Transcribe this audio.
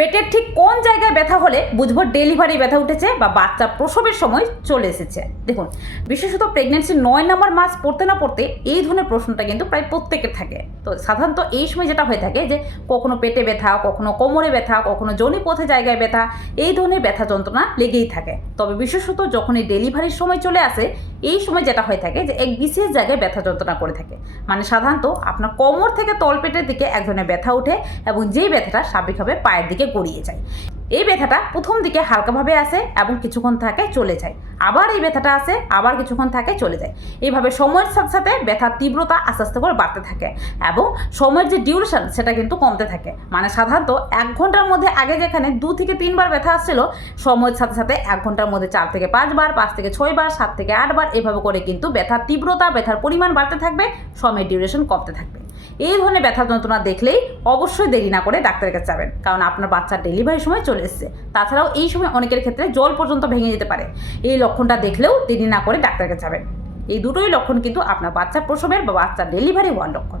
পেটের ঠিক কোন জায়গায় ব্যথা হলে বুঝব ডেলিভারি ব্যথা উঠেছে বা বাচ্চা প্রসবের সময় চলে এসেছে। দেখুন, বিশেষত প্রেগনেন্সির নয় নম্বর মাস পড়তে না পড়তে এই ধরনের প্রশ্নটা কিন্তু প্রায় প্রত্যেকের থাকে। তো সাধারণত এই সময় যেটা হয়ে থাকে যে কখনো পেটে ব্যথা, কখনো কোমরে ব্যথা, কখনো জনিপথে জায়গায় ব্যথা, এই ধরনের ব্যথা যন্ত্রণা লেগেই থাকে। তবে বিশেষত যখন এই ডেলিভারির সময় চলে আসে, এই সময় যেটা হয়ে থাকে যে এক বিশেষ জায়গায় ব্যথা যন্ত্রণা করে থাকে। মানে সাধারণত আপনার কোমর থেকে তলপেটের দিকে এক ধরনের ব্যথা ওঠে এবং যেই ব্যথাটা স্বাভাবিকভাবে পায়ের দিকে গড়িয়ে যায়। এই ব্যথাটা প্রথম দিকে হালকাভাবে আসে এবং কিছুক্ষণ থাকে চলে যায়। আবার এই ব্যথাটা আসে, আবার কিছুক্ষণ থাকে চলে যায়। এইভাবে সময়ের সাথে সাথে ব্যথার তীব্রতা আস্তে আস্তে করে বাড়তে থাকে এবং সময়ের যে ডিউরেশন সেটা কিন্তু কমতে থাকে। মানে সাধারণত এক ঘণ্টার মধ্যে আগে যেখানে দু থেকে তিনবার ব্যথা আসছিল, সময়ের সাথে সাথে এক ঘণ্টার মধ্যে চার থেকে পাঁচবার, পাঁচ থেকে ছয়বার, সাত থেকে আটবার, এভাবে করে কিন্তু ব্যথার তীব্রতা, ব্যথার পরিমাণ বাড়তে থাকবে, সময়ের ডিউরেশন কমতে থাকবে। এই ধরনের ব্যথা যন্ত্রণা দেখলেই অবশ্যই দেরি না করে ডাক্তারের কাছে যাবেন, কারণ আপনার বাচ্চার ডেলিভারির সময় চলে এসেছে। তাছাড়াও এই সময় অনেকের ক্ষেত্রে জল পর্যন্ত ভেঙে যেতে পারে। এই লক্ষণটা দেখলেও দেরি না করে ডাক্তারের কাছে যাবেন। এই দুটোই লক্ষণ কিন্তু আপনার বাচ্চা প্রসবের বা বাচ্চার ডেলিভারি হওয়ার লক্ষণ।